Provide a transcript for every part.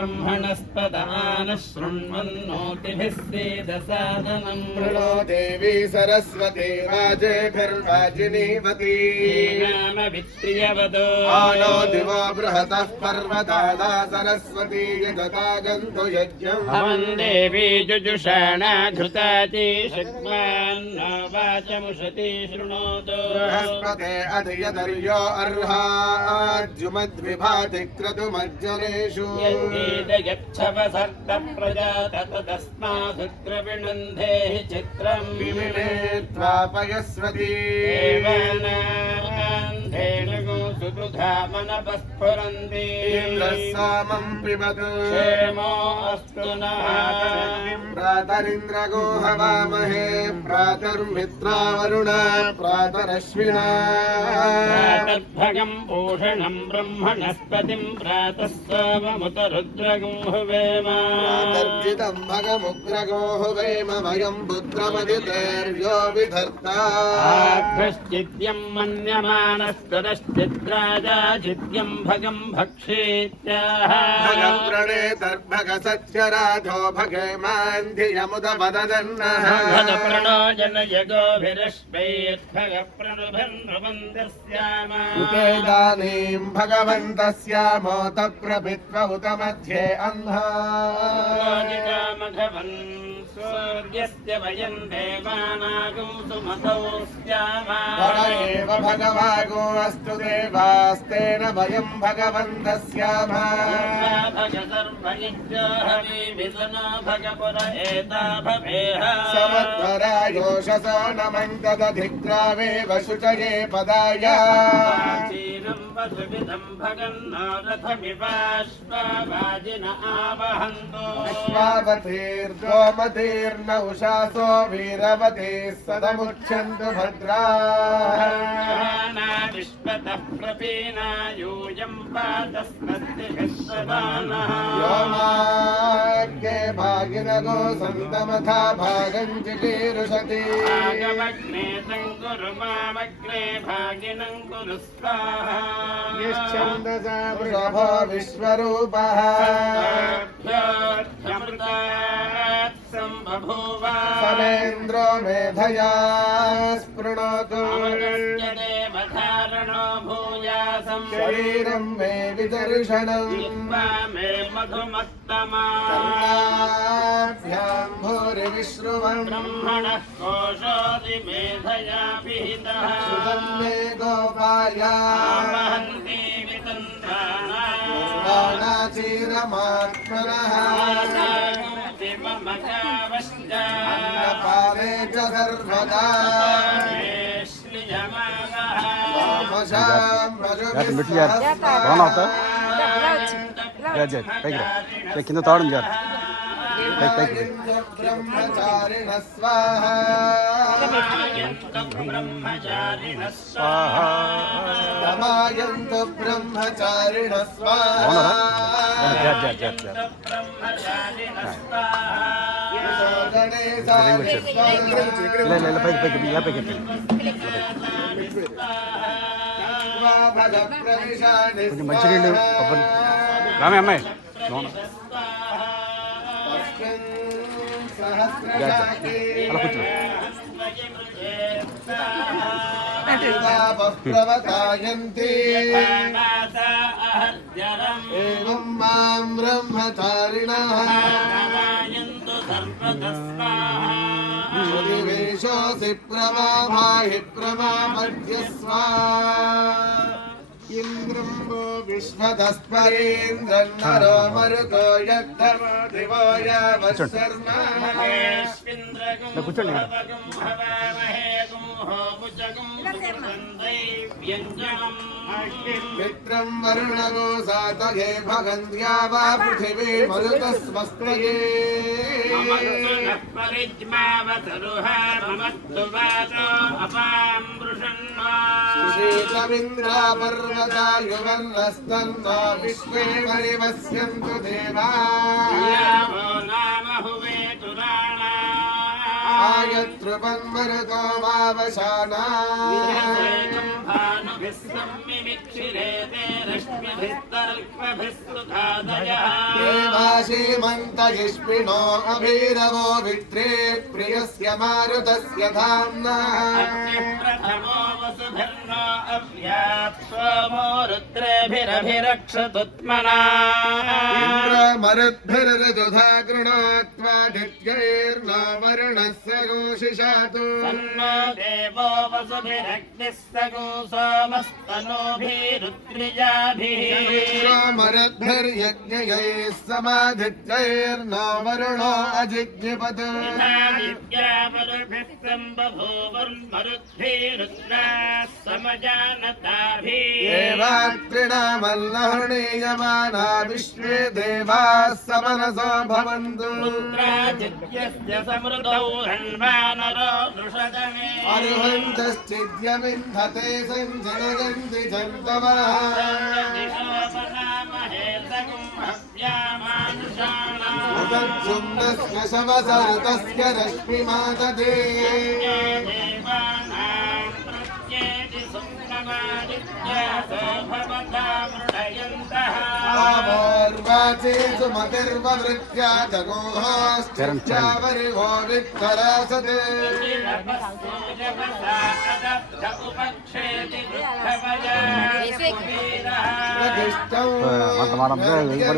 ब्रह्मणस्पदानः शृण्वन्नोतिभिः सेदसादनम् प्रणो देवी सरस्वती वाजेभिर्वाजिनीवती नामवित्रियवदो आनो दिवो बृहतः पर्वतादा सरस्वती यजता गन्तु यज्ञम् अवन् देवी जुजुषाणा घृताति शक्मान्नो वाचमुषति शृणोतु बृहस्पते अधियदर्यो अर्हाद्युमद्विभाति क्रतुमज्जनेषु यच्छवसर्गप्रजात तदस्मादुग्रविणन्धे चित्रम् विमिने त्वापयस्वती सुधामनपस्फुरन्ति सामं पिबतु क्षेमो अस्तु नः प्रातरिन्द्रगो हवामहे प्रातर्मित्रावरुणा प्रातरश्विना प्रातर्भगं पूषणं ब्रह्मणस्पतिं प्रातः सोममुतरुद्रगं हुवेम प्रातर्जितं भगमुग्रगो हुवेम वयं पुत्रमदितेर्यो विधर्ता आभ्रश्चिद्यं मन्यमानस्तदश्चिद्राजाचिद्यं भगं भक्षेत्याः भगं प्रणेतर्भगसत्यराधो भगेमान्धियमुदपददन्नः भगप्रणो जनयगोभिरश्वैर्भगप्रणुभिर्नृवन्तस्याम उपेदानीं भगवन्तस्यामोत प्रभित्व उत मध्ये अन्धामघवन् सूर्यस्य वयं देवानागं सुमतौ स्याम एव भगवागो अस्तु देवास्तेन वयं भगवन्तः स्यामः भगसर्वयज्ञो हविभिसनो भगपुर एता भवेह समध्वरायोषसो नमन्तदधिग्रावे वशुचये पदाय प्राचीनं वसुविदं भगन्नो रथमिवाश्ववाजिन आवहन्तो अश्वावतीर्दोमतीर्न उषासो वीरवती सदमुच्यन्तु भद्राः विश्वतः प्रपीना यूयं पादस्मद्दिभिस्सदानः योमाग्ये भागिनगो सन्तमथा भागं चिकीर्षति आगमग्ने तङ्कुरु मामग्ने भागिनं कुरु स्वाहा यश्चन्दसा वृषभो विश्वरूपः अमृतात् सम्बभूव समेन्द्रो मेधया स्पृणोतु देवधारणो भूयासं शरीरं मे विदर्शनम् मे मधुमत्तमा कर्णाभ्यां भूरिविश्रुवम् ब्रह्मणः कोशोऽधि मेधया पिहितः सुतं मे गोपाया वहन्ति वितन्त्राणा चीरमात्मनः अन्नपाने च सर्वदा కింద తావడం జారు ब्रह्मचारिण स्वाहा रमायन्तु ब्रह्मचारिण स्वाहा కొంచెం మంచినీళ్ళు రామే అమ్మాయి అలా కూర్చో प्रवतायन्ति एवं मां ब्रह्मचारिणः मुनिवेशोऽसि प्रमाभाहि प्रमापद्यस्व इन्द्रं वो विश्वतस्परेन्द्रन्नरो मरुतो यद्धर्मो दिवो यावशर्मा కూర్చోండి मित्रं वरुणगो सातये भगन्त्या वा पृथिवी मरुतस्वस्तये सुशीतमिन्द्रा पर्वता युवन्नस्तन्नो विश्वे परिवस्यन्तु देवा आयतृपन्मरुतो वावशाना देवाशीमन्तयिष्पिणो अभिरवो वित्रे प्रियस्य मारुतस्य धाम्नः प्रथमो वसुभिर्नो अव्यात् सोमो रुद्रेभिरभिरक्षतुत्मना इन्द्रमरुद्भिर्दुधा गृणात्वादित्यैर्नो वरुणस्य गोशिषातु सन्नो देवो वसुभिरग्निः सगो सोमस्तनोभिरुद्रिजाभिः इन्द्रमरुद्भिर्यज्ञैः समादित्यैर्नो वरुणो अजिज्ञपत् विद्यावरुभिः सम्बभूवन्मरुद्भिरुद्राः समजानताभिः देवात्रिणामल्लहृणीयमाना विश्वे देवाः समनसो भवन्तु रुद्रादित्यस्य समृद्धौ हन्वानरो वृषदमे अर्हन्तश्चिद्यमिन्धते सञ्जनयन्ति जन्तवः उदज्जुम्नस्य शवसरतस्य रश्मिमाददे आवोर्वाचे सुमतिर्ववृत्या जगोहाश्चावरिवो वित्तरासते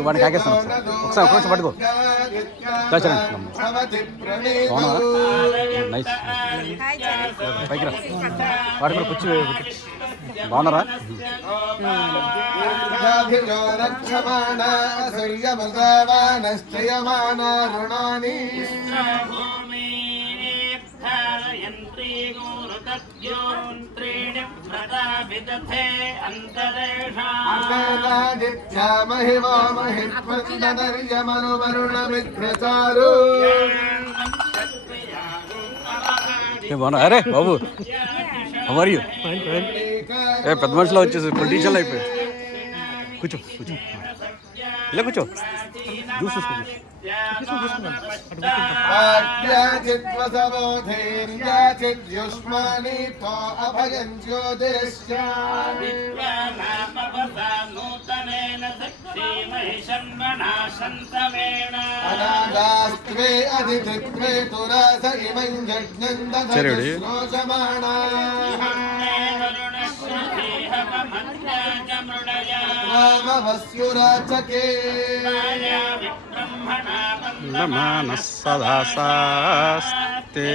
వాడికి ఆగేస్తాను ఒకసారి కొంచెం పట్టుకో నైస్ పైకి రా వాడి కూడా కూర్చో బాగున్నారా రక్షమాణ సూర్యమృతవానశ్చయమాన రుణాని మహిమా మహిత్వరుణ విఘ్నచారు బాగున్నా అరే బాబు హౌ ఆర్ యూ ఏ పెద్ద మనుషులో వచ్చేసి పొలిటీషియన్లో అయిపోయి కూర్చో కూర్చో ఇలా కూర్చో జ్యూస్ యుష్మాని తో అభయం జ్యోతిరస్యాస్త్వే అధిత్వే తురాస ఇమం జజ్ఞందోషమాణా రామవస్యురాచకే మనస్సదాసాస్తే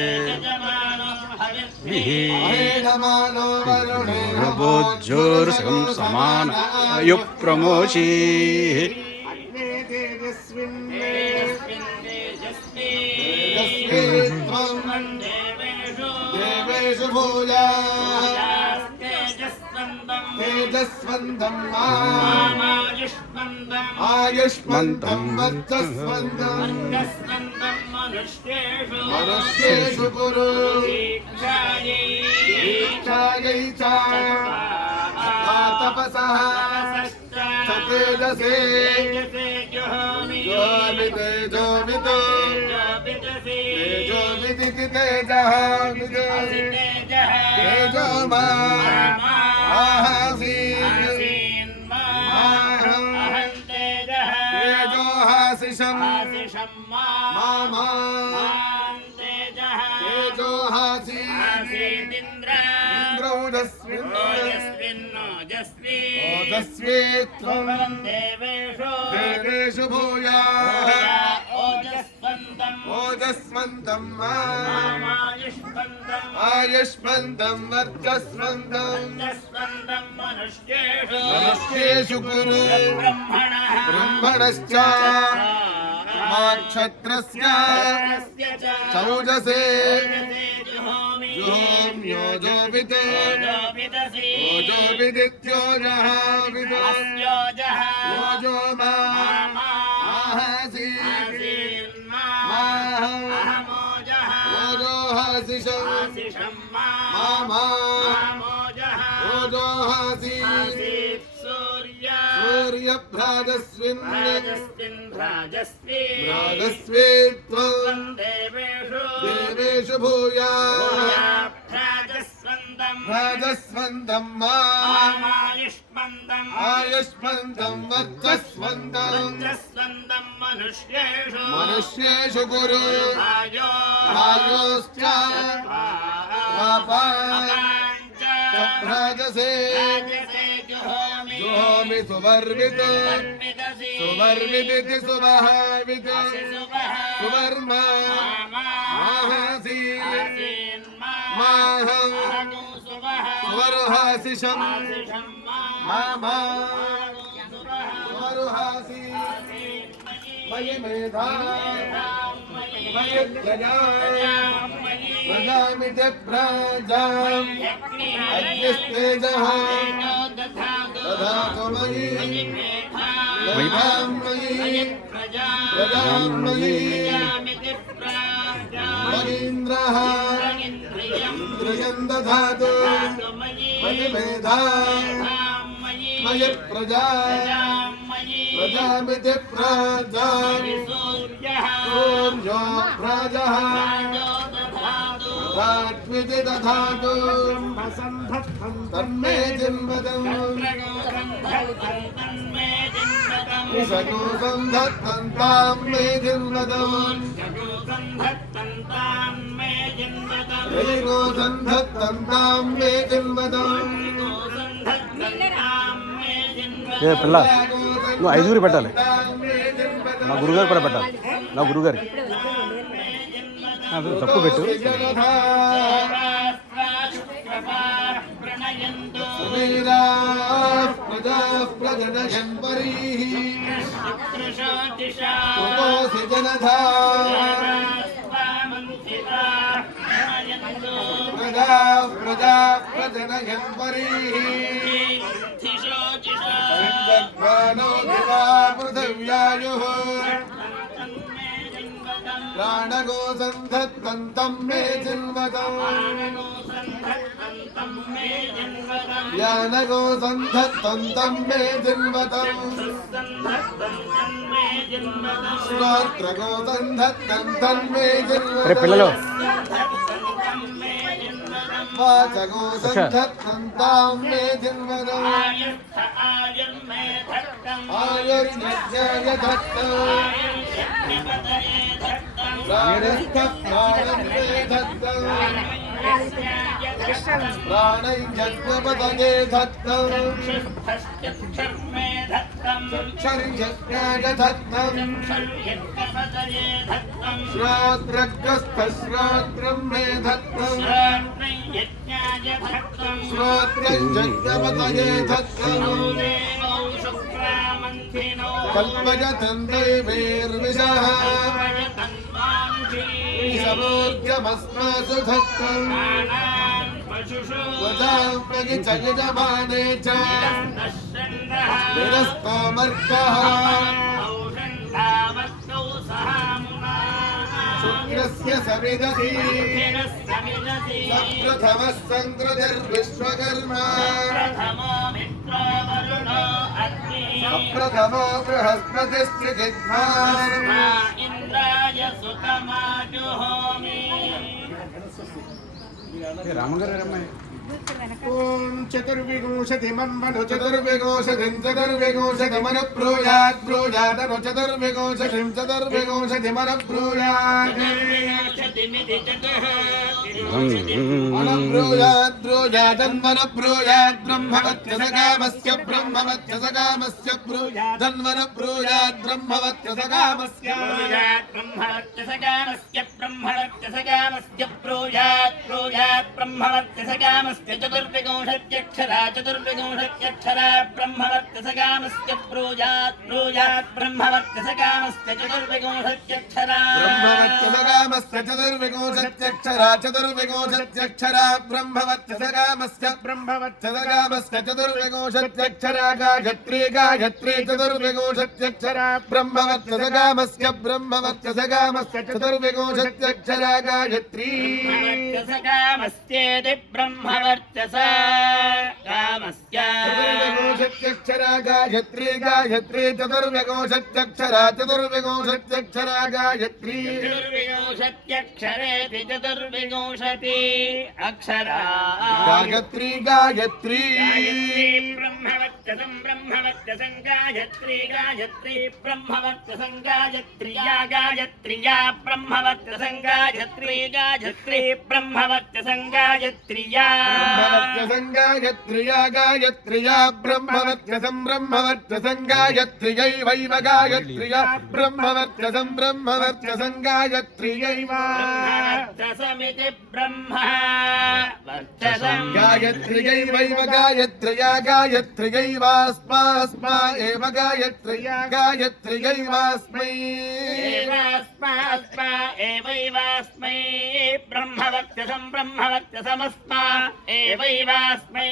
భోజ్యోర్సం సమాన ప్రమోషీ దేవేషు భూయా తేజస్వందం ఆయుష్మంతం వర్చస్వందం మనుష్యేషు కురు దీక్షాయై చ తపసః చ తేజసే తేజో విదితి తేజః తేజో దేవేషు భూయా ఓజస్వంతం ఆయుష్మంతం వర్చస్వంతం మనుష్యేషు కురు బ్రహ్మణశ్చ క్షత్రస్య చౌజసే జోమ్యోజో విదిత్యోజః ఓజో మాహసి ఓజోహాసిషం ఓజోహాసి సూర్యభ్రాజస్విన్ దేవేషు భూయా రాజస్వందం ఆయుష్మంతం వర్చస్వందం मनुष्येषु मनुष्येषु गुरु आयो आयोश्च पापाञ्च भ्राजसे जुहोमि सुवर्वित् सुवर्विदिति सुवहावित् सुवर्मा माहासि माहं सुवरुहासिषं मामा सुवरुहासि मयि मेधा मयि प्रजा प्रजामिति प्रजाम् अग्निस्तेजः दधातु मयि मेधां मयि प्रजां मयि महीन्द्रः इन्द्रियं दधातु मयि मेधा मयि प्रजा प्रजामिति प्रजाम् सूर्यो प्रजः दधात्विति दधातु तन्मे जिन्वदम् विषयो सन्धत्तन्तां मे जिन्वदम् वेगो सन्धत्तन्तां मे जिन्वदम् ఏ పిల్ల నువ్వు ఐదుగురు పెట్టాలి నా గురుగారు కూడా పెట్టాలి నా గురుగారి తప్పు పెట్టు प्रजा प्रजनयन् परिहि जनधा प्रजा प्रजा प्रजनयन् परिहि संजग्मानो दिवा पृथिव्यायुः प्राणगो सन्धत्तन्तं मे जिन्वतम् यानगो सन्धत्तन्तं मे जिन्वतम् श्रोत्रगो सन्धत्तन्तं मे जिन्वतम् वाचगो सन्धत्तन्तां मे जिन्वतम् आयुर्यज्ञाय दत्तम् प्राणस्थप्राणन्मे दत्तम् प्राणयज्ञपदये दत्तम् चक्षर्यज्ञाय दत्तम् श्रोत्रग्रस्तश्रोत्रं मे दत्तम् श्रोत्रयज्ञपदये दत्तम् कल्पयतं दैवैर्विषः ईशमूर्जमस्मासु धत्तम् वदाम्पगि च यजमाने च निरस्तोमर्कः शुक्रस्य सविदसि सप्रथमः सङ्कृतिर्विश्वकर्मा सप्रथमो बृहस्पतिश्चिकिद्धान् इंद्राय सुतमाजुहोमि రామగారు రమ్మాయి ओम चतुर्विंशतिमन्मनु चतुर्विंशतिं चतुर्विंशतिमनुब्रूयात् ब्रूयादनु चतुर्विंशतिं चतुर्विंशतिमनुब्रूयात् अनुब्रूयात् ब्रूयादन्वनुब्रूयात् ब्रह्मवत्यसकामस्य ब्रह्मवत्यसकामस्य ब्रूयादन्वनुब्रूयात् ब्रह्मवत्यसकामस्य ब्रह्मवत्यसकामस्य ब्रह्मवत्यसकामस्य ब्रूयात् ब्रह्मवत्यसकामस्य चतुर्विंशत्यक्षरा ब्रह्मवत्यसकामस्य ब्रूयात् ब्रह्मवत्यसकामस्य चतुर्विंशत्यक्षरा ब्रह्मवत्यसकामस्य चतुर्विंशत्यक्षरा ब्रह्मवत्यसकामस्य चतुर्विंशत्यक्षरा गायत्री चतुर्विंशत्यक्षरा ब्रह्मवत्यसकामस्य चतुर्विंशत्यक्षरा गायत्री ब्रह्मवत्यसकामस्येति ब्रह्मवत्यसकामस्य ब्रह्मवर्चसा कामस्य चतुर्विंशत्यक्षरा गायत्री गायत्री चतुर्विंशत्यक्षरा चतुर्विंशत्यक्षरा गायत्री चतुर्विंशत्यक्षरेति चतुर्विंशति अक्षरा गायत्री गायत्री ब्रह्मवर्चसं ब्रह्मवर्चसं गायत्री गायत्री ब्रह्मवर्चसं गायत्र्या गायत्र्या ब्रह्मवर्चसं गायत्री गायत्री ब्रह्मवर्चसं गायत्र्या ब्रह्मवर्चसं गायत्र्या गायत्र्या ब्रह्मवर्चसं ब्रह्मवर्चसं गायत्र्यै वैव गायत्र्या ब्रह्मवर्चसं ब्रह्मवर्चसं गायत्र्यैव ब्रह्मवर्चसमिति ब्रह्मा वर्चसं गायत्र्यै वैव गायत्र्या गायत्र्यैवास्मा एव गायत्र्या गायत्र्यैवास्मै एवास्मा एवैवास्मै ब्रह्मवर्चसं ब्रह्मवर्चसमस्मा एवैवास्मै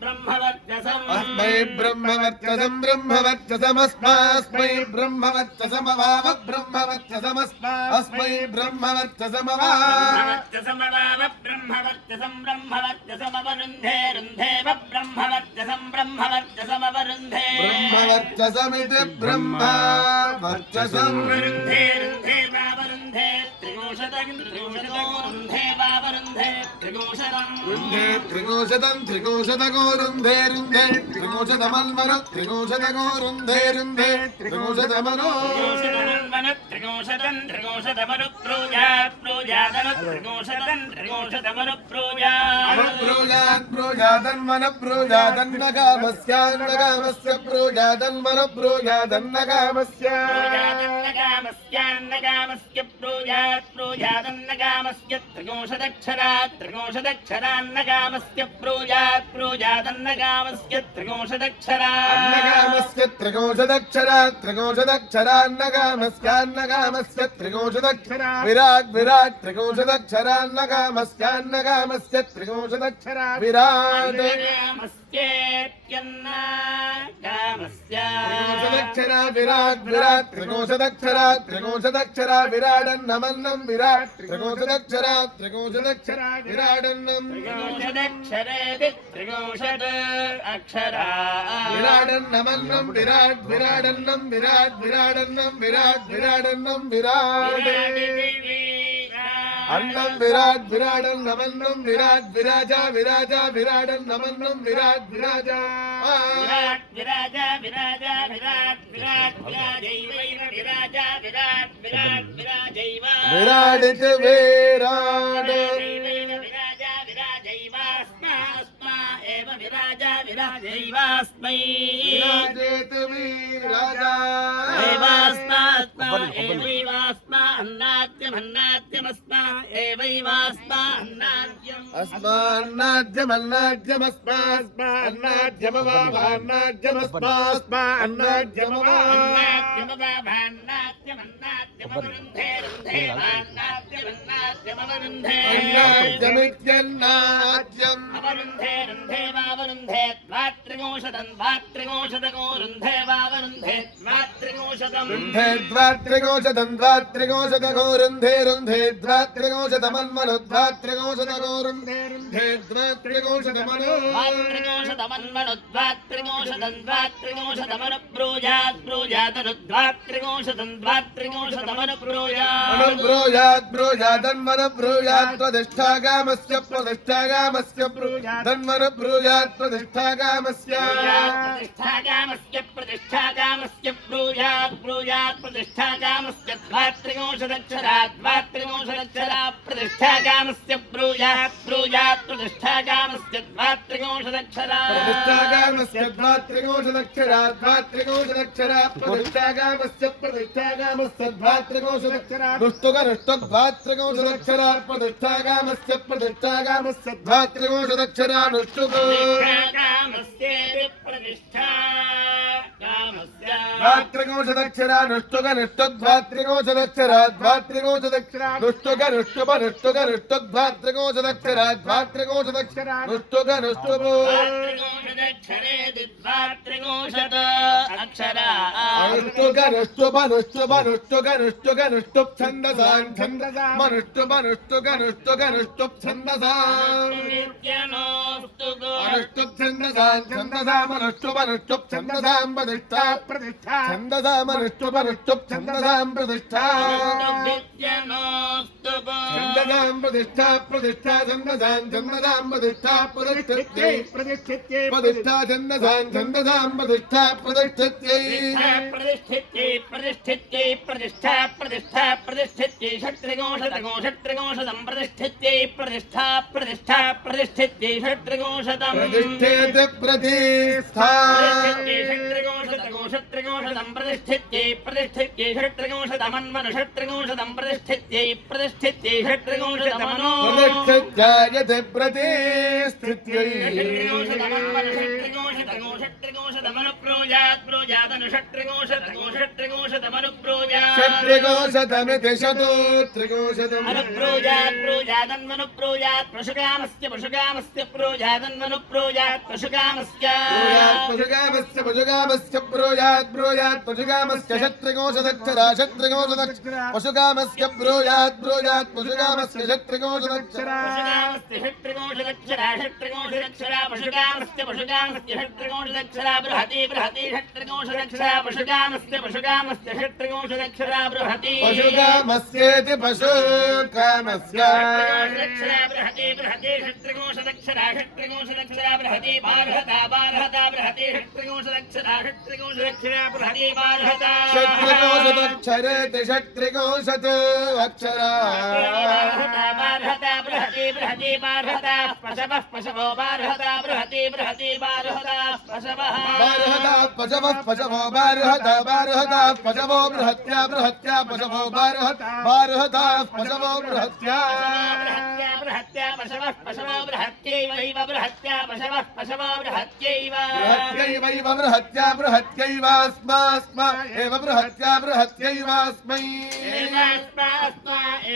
ब्रह्मवर्चसम् अस्मै ब्रह्मवर्चसं ब्रह्मवर्चसमस्मास्मै ब्रह्मवर्चसमवाव ब्रह्मवर्चसमस्मा अस्मै ब्रह्मवर्चसमवाव ब्रह्मवर्चसमवाव ब्रह्मवर्चसं ब्रह्मवर्चसमवरुन्धे रुन्धेव ब्रह्मवर्चसं ब्रह्मवर्चसमवरुन्धे ब्रह्मवर्चसमिति ब्रह्मा वर्चसं वरुन्धे रुन्धे वावरुन्धे त्रिगोशतं त्रिगोशतो रुन्धे वावरुन्धे त्रिगोशतं रुन्धे त्रिगोशतं त्रिगोशतगो रुन्धे रुन्धे त्रिगोशतमन्मनो त्रिगोशतगो रुन्धे रुन्धे त्रिगोशतमनो त्रिगोशतं त्रिगोशतमनु प्रोजात् प्रोजादनु त्रिगोशतं त्रिगोशतमनु प्रोजात् प्रोजात् प्रोजादन्मन प्रोजादन्नगामस्यान्नगामस्य प्रोजादन्मन प्रोजादन्नगामस्य प्रोजादन्नगामस्यान्नगामस्य प्रोजात् प्रोजादन्नगामस्य त्रिगोशदक्षरात् त्रिगोशदक्षरान्नगामस्य प्रोजात् प्रोजादन्नगामस्य त्रिगोशदक्षरात् अन्नगामस्य त्रिगोशदक्षरात् त्रिगोशदक्षरान्नगामस्यान्नगामस्य त्रिगोशदक्षरा विराट् विराट् त्रिगोशदक्षरान्नगामस्यान्नगामस्य त्रिगोशदक्षरा विराट् त्रिगोशदक्षरा विराट् विराट् त्रिगोशदक्षरा त्रिगोशदक्षरा विराडन्नमन्नं विराट् त्रिगोशदक्षरा त्रिगोशदक्षरा विराडन्नं त्रिगोशदक्षरेति त्रिगोशद अक्षरा विराडन्नमन्नं विराट् विराडन्नं विराट् विराडन्नं विराट् विराडन्नं विराट् अन्नं विराट् विराडन्नमन्नं विराट् विराजा विराजा विराडन्नमन्नं विराट् विराजा विराट विराजा विराजा विराट विराट विराजैव विराजा विराट विराट विराजैव विराडिति विराड विराजा विराजैवास्मा अस्मा एव विराजा विराजैवास्मै विराजेति विराजा एवास्मास्मा एवैवास्मा अन्नाद्यमन्नाद्यमस्मा एवैवास्मा अन्नाद्यम् अस्मान्नाद्यमन्नाद्यमस्मास्मान्नाद्यमवान्नाद्यमस्मास्मा अन्नाद्यमवा अन्नाद्यमवान्नाद्यमन्नाद्यमवरुन्धे रुन्धे वान्नाद्यमन्नाद्यमवरुन्धे अन्नाद्यमित्यन्नाद्यम् अवरुन्धे रुन्धे वावरुन्धे द्वात्रिगोशतं द्वात्रिगोशतको रुन्धे वावरुन्धे द्वात्रिगोशतं रुन्धे द्वात्रिगोशतं द्वात्रिगोशतको रुन्धे रुन्धे द्वात्रिगोशतमन्मनो द्वात्रिगोशतको रुन्धे रुन्धे द्वात्रिगोशतमनो द्वात्रिगोशतमन्मनु द्वात्रिगोशतं द्वात्रिगोशतमनु प्रोजात् प्रोजातनु द्वात्रिगोशतं द्वात्रिगोशतमनु प्रोजात् ब्रूयात् ब्रूयादन्मन ब्रूयात् प्रतिष्ठागामस्य प्रतिष्ठागामस्य ब्रूयादन्मन ब्रूयात् प्रतिष्ठागामस्य प्रतिष्ठागामस्य प्रतिष्ठागामस्य ब्रूयात् ब्रूयात् प्रतिष्ठागामस्य द्वात्रिगोशदक्षरा द्वात्रिगोशदक्षरा प्रतिष्ठागामस्य ब्रूयात् ब्रूयात् प्रतिष्ठागामस्य द्वात्रिगोशदक्षरा प्रतिष्ठागामस्य द्वात्रिगोशदक्षरा द्वात्रिगोशदक्षरा प्रतिष्ठागामस्य प्रतिष्ठागामस्य द्वात्रिगोशदक्षरा नुष्टुकनुष्टुद्वात्रिगोशदक्षरा प्रतिष्ठागामस्य प्रतिष्ठागामस्य द्वात्रिगोशदक्षरा नुष्टुक कामस्य प्रतिष्ठा कामस्य ద్వాత్రికోశదక్షరా నుష్టుగ నుష్టుద్వాత్రికోశదక్షరా ద్వాత్రికోశదక్షరా నుష్టుగ నుష్టుప నుష్టుగ నుష్టుద్వాత్రికోశదక్షరా ద్వాత్రికోశదక్షరా నుష్టుగ నుష్టుపు అనుష్టుగ నుష్టుప నుష్టుప నుష్టుగ నుష్టుగ నుష్టుప్ ఛందసాం ఛందసాం అనుష్టుప నుష్టుగ నుష్టుగ నుష్టుప్ ఛందసాం అనుష్టుప్ ఛందసాం ఛందసాం అనుష్టుప నుష్టుప్ ఛందసాం ప్రతిష్ఠా ప్రతిష్ఠా ఛందసాం అనుష్టుప నుష్టుప్ ఛందసాం ప్రతిష్ఠా ఛందసాం ప్రతిష్ఠా ప్రతిష్ఠా ఛందసాం ఛందసాం ప్రతిష్ఠా ప్రతిష్ఠిత్యై ప్రతిష్ఠిత్యై ప్రతిష్ఠా ఛందసాం ఛందసాం ప్రతిష్ఠా ప్రతిష్ఠిత్యై प्रतिष्ठित्यै प्रतिष्ठित्यै प्रतिष्ठा प्रतिष्ठा प्रतिष्ठित्यै षट्त्रिगोशतं प्रतिष्ठित्यै प्रतिष्ठा प्रतिष्ठा प्रतिष्ठित्यै षट्त्रिगोशतं प्रतिष्ठेत प्रतिष्ठा षट्त्रिगोशतं प्रतिष्ठित्यै प्रतिष्ठित्यै षट्त्रिगोशतमन्मनु षट्त्रिगोशतं प्रतिष्ठित्यै प्रतिष्ठित्यै षट्त्रिगोशतमनो प्रतिष्ठित्यायते प्रतिष्ठित्यै षट्त्रिगोशतमनुब्रूयात् ब्रूयादनु षट्त्रिगोशतमनुब्रूयात् षट्त्रिगोशतमिति शतोत्रिगोशतम् अनुब्रूयात् ब्रूयादन्वनुब्रूयात् पशुकामस्य पशुकामस्य ब्रूयादन्वनुब्रूयात् पशुकामस्य पशुकामस्य पशुकामस्य ब्रूयात् ब्रूयात् पशुकामस्य षट्त्रिगोशदक्षरा षट्त्रिगोशदक्षरा पशुकामस्य ब्रूयात् ब्रूयात् पशुकामस्य षट्त्रिगोशदक्षरा पशुकामस्य षट्त्रिगोशदक्षरा षट्त्रिगोशदक्षरा पशुकामस्य पशुकामस्य षट्त्रिगोशदक्षरा बृहति बृहति षट्त्रिगोशदक्षरा पशुकामस्य पशुकामस्य षट्त्रिगोशदक्षरा बृहति पशुकामस्येति पशुकामस्य षट्त्रिगोशदक्षरा बृहति बृहति षट्त्रिगोशदक्षरा षट्त्रिगोशदक्षरा बृहति बार्हता बार्हता बृहति षट्त्रिगोशदक्षरा षट्त्रिगोशदक्षरा बृहति बार्हता षट्त्रिगोशदक्षरेति षट्त्रिगोशत् अक्षरा बार्हता बृहति बृहति बार्हता पशवः पशवो बार्हता बृहति बृहति बार्हता पशवः बार्हता पशवः पशवो बार्हता बार्हता पशवो बृहत्या बृहत्या पशवो बार्हता बार्हता पशवो बृहत्या बृहत्या पशवः पशवो बृहत्यैव बृहत्या पशवः पशवो बृहत्यैव बृहत्यैव बृहत्या बृहत्यैवास्मा एव बृहत्या बृहत्यैवास्मै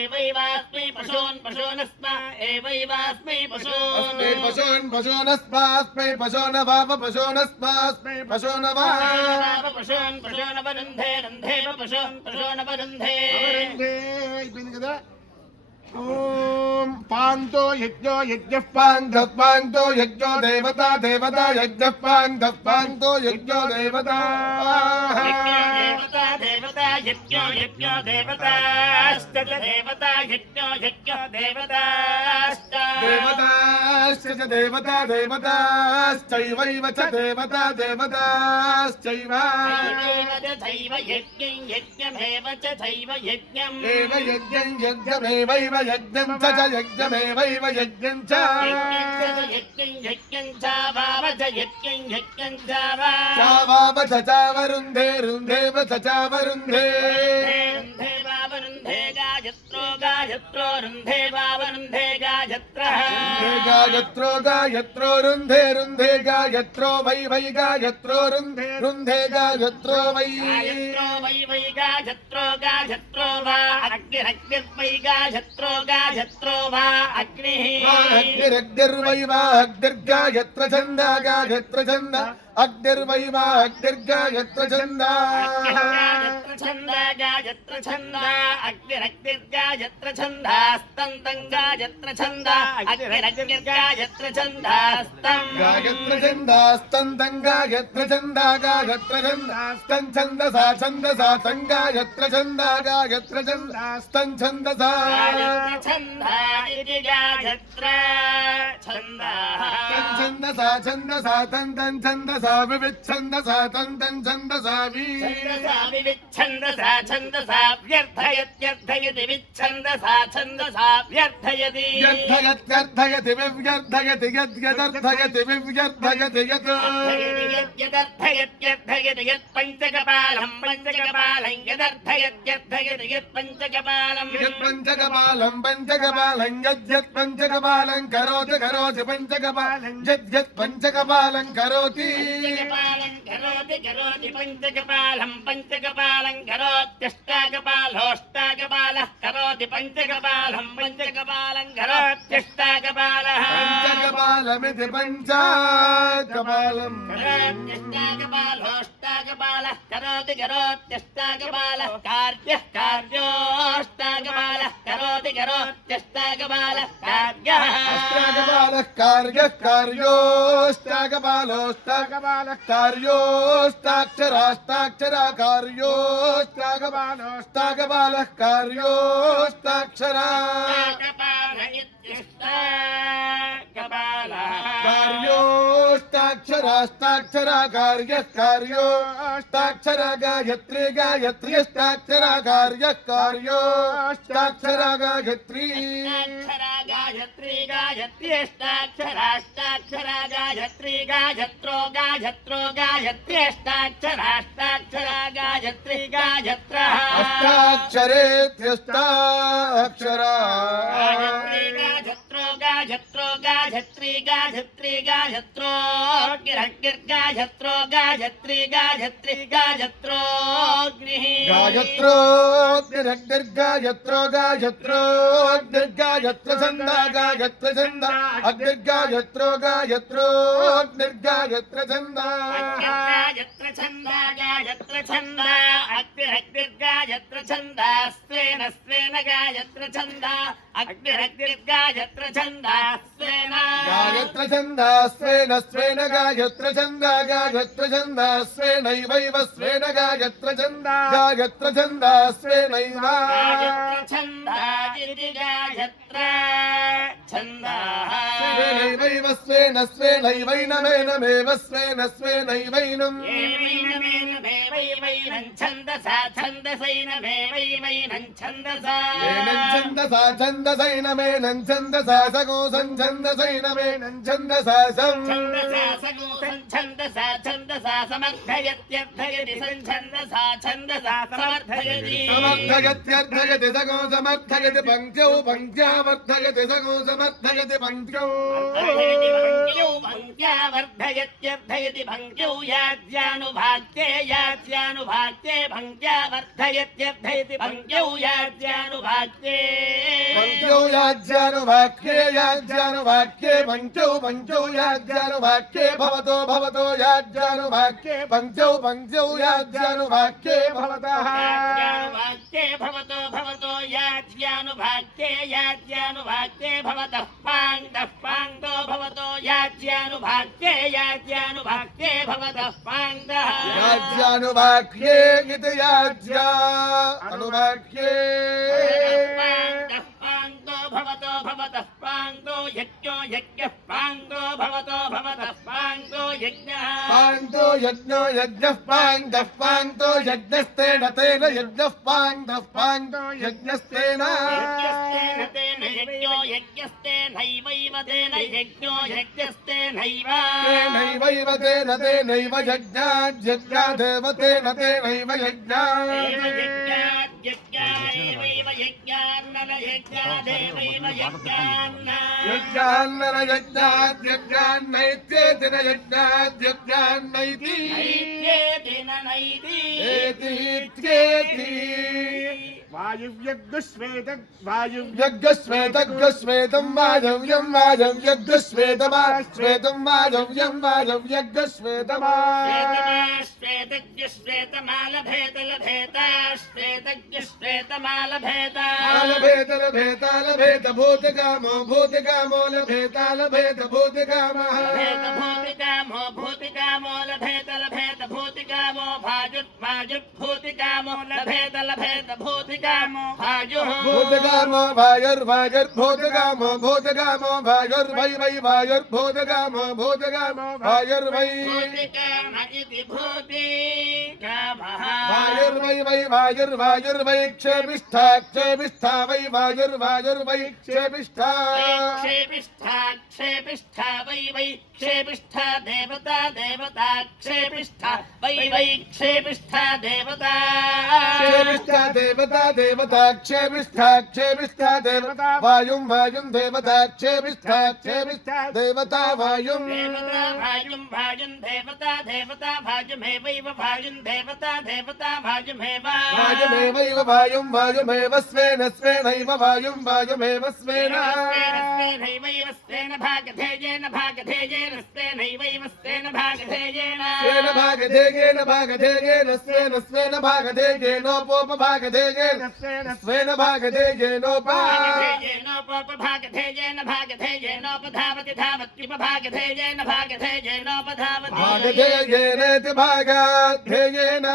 एवैवास्मै पशून् पशूनस्मा एवैवास्मै पशून् पशून् पशूनस्मास्मै पशूनवाव पशूनस्मास्मै पशूनवाव पशून् पशूनवरुन्धे रन्धेव पशून् पशूनवरुन्धे ओम पांतो यज्ञो यज्ञः पांधः पांतो यज्ञो देवता देवता यज्ञः पांधः पांतो यज्ञो देवता देवता देवता यज्ञो यज्ञो देवताश्च देवता यज्ञो यज्ञो देवताश्च देवताश्च देवता देवताश्चैवैव च देवता देवताश्चैव दैव यज्ञं यज्ञमेव च दैव यज्ञम् एव यज्ञं यज्ञमेवैव यज्ञं च यज्ञमेवैव यज्ञं च यज्ञं यज्ञं च वाव च यज्ञं यज्ञं च वाव च चावरुन्धे रुन्धेव च चावरुन्धे रुन्धे वावरुन्धे गायत्रो गायत्रो रुन्धे वावरुन्धे गायत्रः गायत्रो गायत्रो रुन्धे रुन्धे गायत्रो वै वै गायत्रो रुन्धे रुन्धे गायत्रो वै वै गायत्रो गायत्रो वा अग्निरग्निर्वै गायत्रो गायत्रो वा अग्निः अग्निरग्निर्वै वा अग्निर्गायत्र छन्दा गायत्र छन्दा अग्निर्वै वा अग्निर्गायत्र छन्दा गायत्र छन्दा अग्निरग्निर्गायत्र छन्दास्तं गायत्र छन्दा अग्निरग्निर्गायत्र छन्दास्तं गायत्र छन्दास्तं गायत्र छन्दा गायत्र छन्दास्तं छन्दसा छन्दसा तं गायत्र छन्दा गायत्र छन्दास्तं छन्दसा छन्दा इति गायत्र छन्दा छन्दसा छन्दसा तं छन्दसा विविच्छन्दसा तं छन्दसा विच्छन्दसा छन्दसा व्यर्थयत्यर्थयति विच्छन्दसा छन्दसा व्यर्थयति व्यर्थयत्यर्थयति विव्यर्थयति यद्यदर्थयति विव्यर्थयति यत् यदर्थयत्यर्थयति यत्पञ्चकपालं पञ्चकपालं यदर्थयत्यर्थयति यत्पञ्चकपालं यत्पञ्चकपालं पञ्चकपालं यद्यत्पञ्चकपालं करोति करोति पञ्चकपालं यद्यत्पञ्चकपालं करोति पञ्चकपालं करोति करोति पञ्चकपालं पञ्चकपालं करोत्यष्टाकपालोष्टाकपालः करोति पञ्चकपालं पञ्चकपालं करोत्यष्टाकपालः पञ्चकपालमिति पञ्चकपालं करोत्यष्टाकपालोष्टाकपालः करोति करोत्यष्टाकपालः कार्यः कार्योष्टाकपालः करोति करोत्यष्टाकपालः कार्यः अष्टाकपालः कार्यः कार्योष्टाकपालोष्टाकपालः कार्योष्टाक्षराष्टाक्षरा कार्योष्टाकपालोष्टाकपालः कार्योष्टाक्षरा कार्योष्टाक्षराष्टाक्षरा कार्यः कार्योष्टाक्षरा गायत्री गायत्र्यष्टाक्षरा कार्यः कार्योष्टाक्षरा गायत्री गायत्री गायत्र्यष्टाक्षराष्टाक्षरा गायत्री गायत्रो गायत्रो गायत्र्यष्टाक्षराष्टाक्षरा गायत्री गायत्रः अष्टाक्षरेत्यष्टाक्षरा गायत्रो गायत्रो गायत्री गायत्री गायत्रो गिर्गायत्रो गायत्री गायत्री गायत्रो गायत्रो गिर्गायत्रो गायत्रो गिर्गायत्र छन्दा गायत्र छन्दा अग्निर्गायत्रो गायत्रो निर्गायत्र छन्दा गायत्र छन्दा गायत्र छन्दा अग्निर्गायत्र छन्दा स्वेन स्वेन गायत्र छन्दा अग्निर्गायत्र छन्दा स्वेन गायत्र छन्दा स्वेन स्वेन गायत्र छन्दा गायत्र छन्दा स्वेनैवैव स्वेन गायत्र छन्दा गायत्र छन्दा स्वेनैव गायत्र छन्दा गायत्र छन्दा स्वेनैवैव स्वेन स्वेनैवैनमेनमेव स्वेन स्वेनैवैनं वैवैनं छन्दसा छन्दसैनमेवैवैनं छन्दसा एनं छन्दसा छन्दसैनमेनं छन्दसा सगोसं छन्दसैनमेनं छन्दसा सं छन्दसा सगोसं छन्दसा छन्दसा समर्थयत्यर्थयति संछन्दसा छन्दसा समर्थयति समर्थयत्यर्थयति सगोसमर्थयति पङ्क्त्यौ पङ्क्त्यावर्धयति सगोसमर्थयति पङ्क्त्यौ भङ्क्यावर्धयत्यर्थयति भङ्क्यौ याज्यानुभाक्ये याज्यानुभाक्ये भङ्क्यावर्धयत्यर्थयति भङ्क्यौ याज्यानुभाक्ये पङ्क्त्यौ याज्यानुभाक्ये याज्यानुभाक्ये पङ्क्त्यौ पङ्क्त्यौ याज्यानुभाक्ये भवतो भवतो याज्यानुभाक्ये पङ्क्त्यौ पङ्क्त्यौ याज्यानुभाक्ये भवतः याज्यानुभाक्ये भवतो भवतो याज्यानुभाक्ये याज्यानुभाक्ये भवतः पाङ्गः पाङ्गो भवतो याज्यानुभाक्ये याज्यानुभाक्ये भवतः पाङ्गः याज्यानुभाक्ये इति याज्या अनुभाक्ये पाङ्गो भवतो भवतः पाङ्गो यज्ञो यज्ञः पाङ्गो भवतो भवतः पाङ्गो यज्ञः पान्तो यज्ञो यज्ञः पाङ्गः पान्तो यज्ञस्तेन तेन यज्ञः पाङ्गः पान्तो यज्ञस्तेन यज्ञस्तेन तेन यज्ञो यज्ञस्तेनैवैव तेन यज्ञो यज्ञस्तेनैव तेनैवैव तेन तेनैव यज्ञाद्यज्ञादेव तेन तेनैव यज्ञात् यज्ञादेवैव यज्ञान्नन यज्ञादेवैव यज्ञान्न यज्ञान्नन यज्ञाद्यज्ञान्नैत्येतिन यज्ञाद्यज्ञान्नैति नैत्येतिन नैति एतीत्येति यज्ञस्वेतज्ञस्वेतं वायव्यं वायव्यज्ञस्वेतमा श्वेतं वायव्यं वायव्यज्ञस्वेतमा श्वेतज्ञश्वेतमालभेत लभेता श्वेतज्ञश्वेतमालभेत लभेत लभेत लभेत भूतकामो भूतकामो लभेत लभेत भूतकामः भूतिकामो भूतिकामो लभेत लभेत भूतिकामो भाजुत्वा भाजुर्भूतिकामो लभेत लभेत भूतिकामो भाजुः भूतकामो भायुर्भायुर्भूतकामो भूतकामो भायुर्वै वै भायुर्भूतकामो भूतकामो भायुर्वै भूतिकाम इति भूतिकामः भायुर्वै वै भायुर्भायुर्वै क्षेपिष्ठा क्षेपिष्ठा वै भायुर्भायुर्वै क्षेपिष्ठा क्षेपिष्ठा वै वै क्षेपिष्ठा देवता देवता क्षेपिष्ठा वै वै क्षेपिष्ठा देवता क्षेपिष्ठा देवता देवता क्षेपिष्ठा क्षेपिष्ठा देवता वायुं वायुं देवता क्षेपिष्ठा क्षेपिष्ठा देवता वायुं देवता भाजुं देवता देवता भाजुमेवैव भाजुं देवता देवता भाजुमेव वायुमेवैव वायुं वायुमेव स्वेन स्वेनैव वायुं वायुमेव स्वेन स्वेनैवैव स्वेन भागधेयेन भागधेयेन स्वेनैवैव स्वेन भागधेयेन स्वेन भागधेयेन भागधेयेन स्वेन स्वेन भागधेयेनोपोपभागधेयेन स्वेन भागधेयेनोपभागधेयेन भागधेयेनोपधावति धावत्युपभागधेयेन भागधेयेनोपधावति भागधेयेनेति भागाधेयेन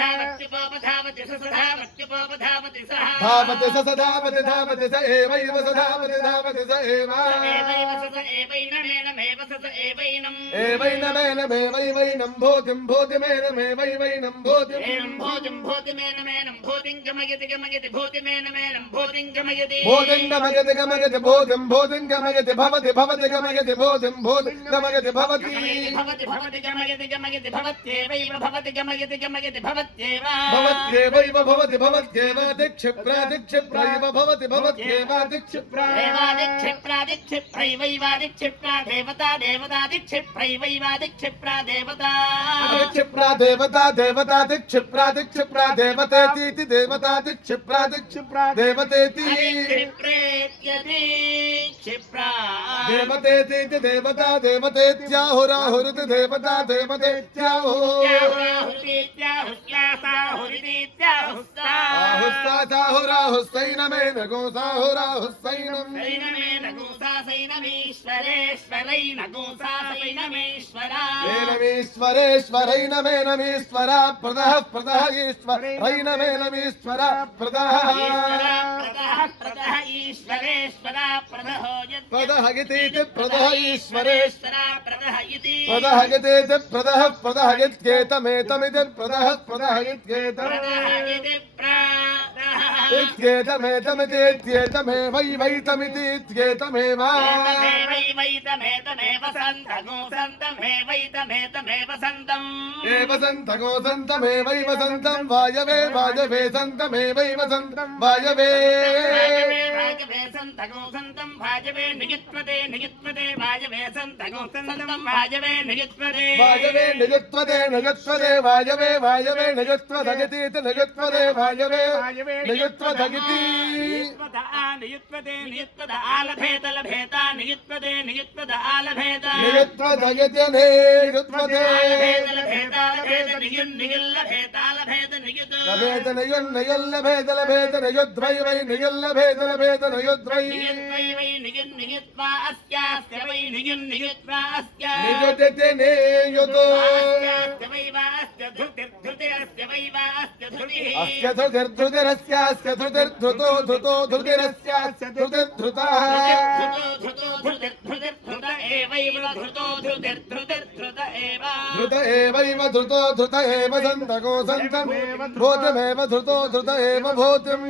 धावत्युपधावति सधावत्युपधावति सः धावति स धावति धावति स एवैव स धावति धावति स एव एवैनमेनमेवैवैनं भूतिं भूतिमेनमेवैवैनं भूतिं भूतिं गमयति गमयति भूतिमेनमेनं भूतिं गमयति भूतिं गमयति गमयति भूतिं भूतिं गमयति भवति भवति गमयति भूतिं भूतिं गमयति भवति भवति भवति गमयति गमयति भवत्येवैव भवति गमयति गमयति भवत्येव भवत्येवैव भवति भवत्येव दिक्षिप्रादिक्षिप्रैव भवति भवत्येव दिक्षिप्रा दिक्षिप्रादिक्षिप्रैवैवादिक्षिप्रा देवता देवतादिक्षिप्रैवैवादिक्षिप्रा देवता दिक्षिप्रा देवता देवता दिक्षिप्रा दिक्षिप्रा देवतेति देवता दिक्षिप्रा दिक्षिप्रा देवतेति क्षिप्रा देवतेति देवता देवतेत्याहुराहुरिति देवता आहुस्साहुराहुस्सैनमेन गोसाहुराहुस्सैनम् एनमीश्वरेश्वरैनमेनमीश्वरा प्रदः प्रदः ईश्वरैनमेनमीश्वरा प्रदः प्रदः इति प्रदः ईश्वरेश्वरा प्रदः इति प्रदः प्रदः इत्येतमेतमिति प्रदः प्रदः इत्येतमेतमितीत्येतमेवैवैतमिति इत्येतमेव एव सन्तगो सन्तमेवैव सन्तं वायवे वायवे सन्तमेवैव सन्तं वायवे सन्तगो सन्तं भाजवे नियुत्वते नियुत्वते वायवे सन्तगो सन्तं भाजवे नियुत्वते वायवे नियुत्वते नियुत्वते वायवे वायवे नियुत्वदगितीति नियुत्वते वायवे नियुत्वदगिति नियुत्वते नियुत्वद आलभेत लभेता नियुत्वते नियुत्वद आलभेत नियुत्वदगिति नियुत्वते लभेता लभेत नियुन् नियुल्लभेता लभेत नियुत् लभेत नियुन् नियुल्लभेत लभेत नियुद्वै वै नियुल्लभेत लभेत नियुद्वै वै नियुन् नियुत्वा अस्यास्य वै नियुन् नियुत्वा अस्या नियुतिति नियुतो वै वा अस्य धृतिरस्य वै वा अस्य धृतिः अस्य धृतिरस्यास्य धृतिर्धृतो धृतो धृतिरस्यास्य धृतिर्धृतः धृत एवैव धृतो धृतिर्धृत एव धृत एवैव धृतो धृत एव सन्तगो सन्तं भूतिमेव धृतो धृत एव भूतिम्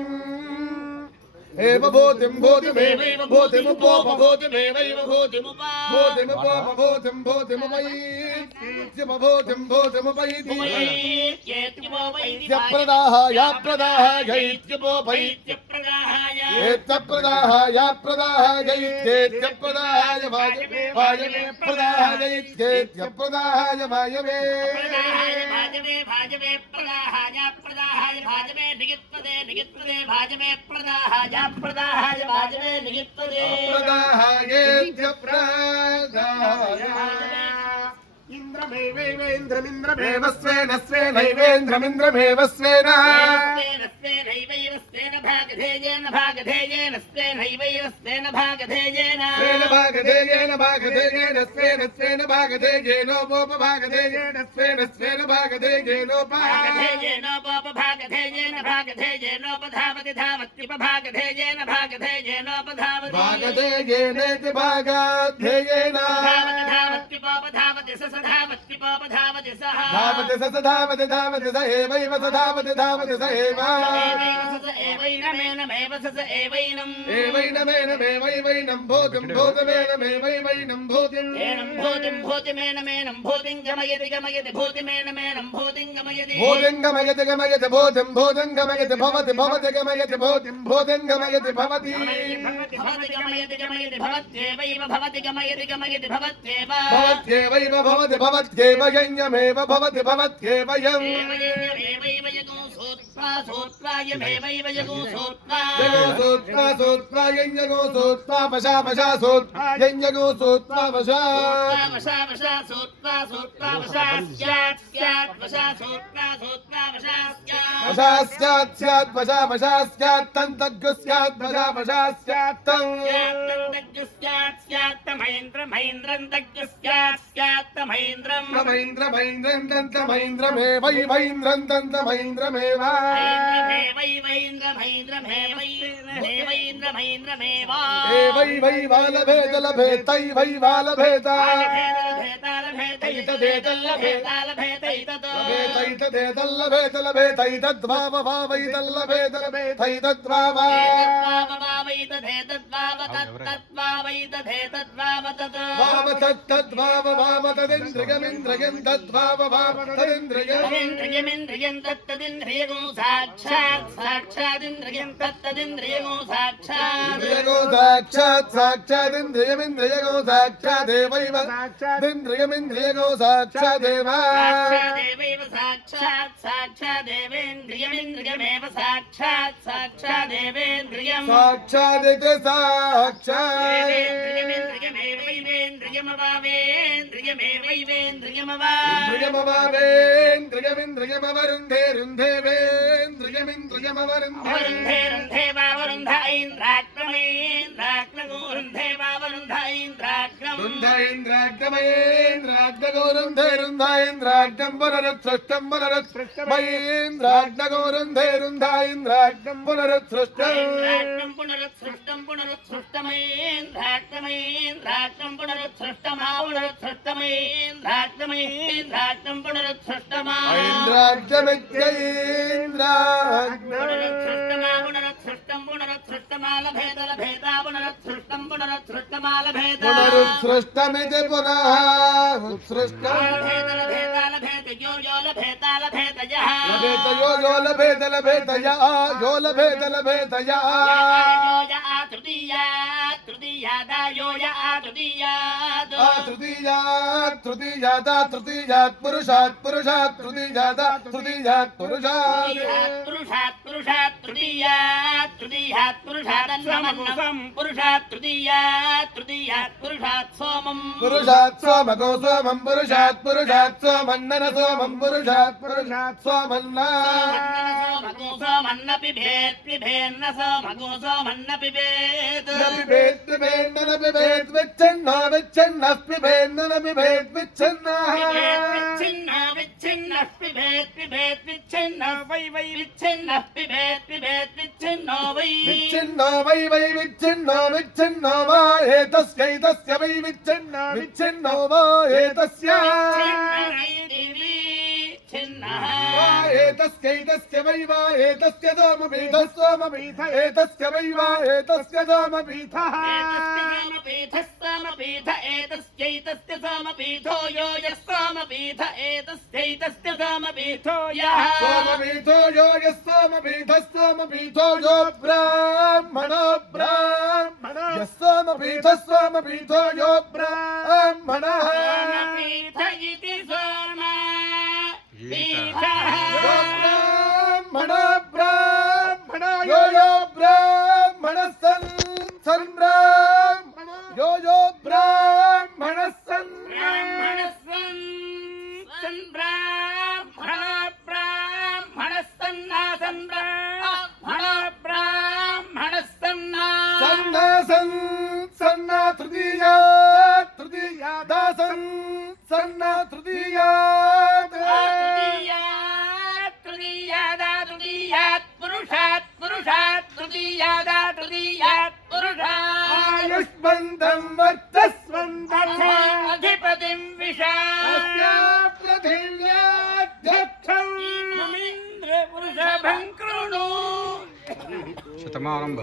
एव भूतिं भूतिमेवैव भूतिमुपोपभूतिमेवैव भूतिमुपोपभूतिं भूतिमुपैत्यमुपभूतिं भूतिमुपैति प्रदाहाय प्रदाहायैत्यपोपैत्यप्रदाहाय प्रदाहाय वायवे प्रदाहायैत्यप्रदाहाय वायवे भाजवे प्रदाहाय भाजवे नियुत्वते नियुत्वते भाजवे प्रदाहाय प्रदाहाय भाजवे नियुत्वते इन्द्रमेवैवेन्द्रमिन्द्रमेव स्वेन स्वेनैवेन्द्रमिन्द्रमेव स्वेन स्वेनैवैव स्वेन भाग भागधेयेन भागधेयेन स्वेनैवैव स्वेन भागधेयेन स्वेन भागधेयेन भागधेयेन स्वेन स्वेन भागधेयेनोपभागधेयेन स्वेन स्वेन भागधेयेनोपभागधेयेन भागधेयेनोपधावति धावत्युपभागधेयेन भागधेयेनोपधावति भागधेयेनेति भागाधेयेन धावत्युपधावति स धावत्युपधावति सः धावति स धावति धावति स एवैव स धावति धावति स एव एवैनमेनमेव स एवैनम् एवैनमेनमेवैवैनं भूतिं भूतमेनमेवैवैनं भूतिम् एनं भूतिं भूतिमेनमेनं भूतिं गमयति गमयति भूतिमेनमेनं भूतिं गमयति भूतिं गमयति गमयति भूतिं भूतिं गमयति भवति भवति गमयति भूतिं भूतिं गमयति भवति भवति गमयति गमयति भवत्येवैव भवति गमयति गमयति भवत्येव भवत्येवैव भवति भवत्येव यञ्जमेव भवति भवत्येव यम् एवैव यगो सूत्रा सूत्रायमेवैव यगो सूत्रा यगो सूत्रा सूत्रा यञ्जगो सूत्रा पशा पशा सूत्रा यञ्जगो सूत्रा पशा वशा वशा सूत्रा सूत्रा वशा स्यात् स्यात् वशा सूत्रा सूत्रा वशा स्यात् पशा स्यात् स्यात् पशा पशा स्यात् तन्तग्गु स्यात् पशा पशा स्यात् तं महेन्द्र महेन्द्रं तग्गु स्यात् स्यात् महेन्द्रं महेन्द्र महेन्द्रं तन्त महेन्द्रमेव वैन्द्रं तन्त महेन्द्रमेव एवै वै वालभेद लभे तै वै वालभेद साक्षादिन्द्रियमिन्द्रियगो साक्षादेवैव साक्षादिन्द्रियमिन्द्रियगो साक्षादेव साक्षात् साक्षादेवेन्द्रियमिन्द्रियमेव साक्षात् साक्षादेवेन्द्रियम् साक्षादिति साक्षात् इन्द्रियमवावेन्द्रियमिन्द्रियमवरुन्धे रुन्धेवेन्द्रियमिन्द्रियमवरुन्धे रुन्धे वावरुन्ध ऐन्द्राग्रमेन्द्राग्रगोरुन्धे वावरुन्ध ऐन्द्राग्रम् रुन्ध इन्द्राग्रमयेन्द्राग्रगोरुन्धे रुन्ध इन्द्राग्रं पुनरुत्सृष्टं पुनरुत्सृष्टमयेन्द्राग्रगोरुन्धे रुन्ध इन्द्राग्रं पुनरुत्सृष्टम् पुनरुत्सृष्टं पुनरुत्सृष्टमयेन्द्राग्रमयेन्द्राग्रं पुनरुत्सृष्टमा पुनरुत्सृष्टमयेन्द्राग्रमयेन्द्राग्रं पुनरुत्सृष्टमा पुनरुत्सृष्टमिति पुनः लभेत यो लभेत लभेत या यो लभेत लभेत या तृतीयात् पुरुषात् तृतीयात् पुरुषात् तृतीयात् सोमम् पुरुषात् सोमगो सोमं पुरुषात् सोमन्नन सोमं पुरुषात् सोमन्न सोमन्न पिबेन्न सोमगो सोमन्न पिबेत् पिबेन्न पिबेत् विच्छिन्नो विच्छिन्नः पिबेन्न पिबेत् विच्छिन्नः विच्छिन्नः पिबेत् विच्छिन्नः वै विच्छिन्नः पिबेत् विच्छिन्नो वै विच्छिन्नो वा एतस्यैतस्य वै विच्छिन्नो वा एतस्य एतस्यैतस्य वै वा एतस्य सोमपीठ एतस्य वै वा एतस्य सोमपीठः एतस्यैतस्य सोमपीठो यो यः सोमपीठ एतस्यैतस्य सोमपीठो यः सोमपीठो यो यः सोमपीठो यो ब्राह्मणो यः सोमपीठो यो ब्राह्मणः इति सोमा ब्राह्मण यो ब्राह्मण सन् ब्राह्मण यो ब्राह्मण सन् ब्राह्मण सन्नासन् ब्राह्मण सन्न तृतीयात् तृतीयात् पुरुषात् तृतीयात् पुरुषात् आयुष्मन्तं वर्चस्वन्तं अधिपतिं विशाल पृथिव्याध्यक्षम् पुरुषभं कृणु శతమానం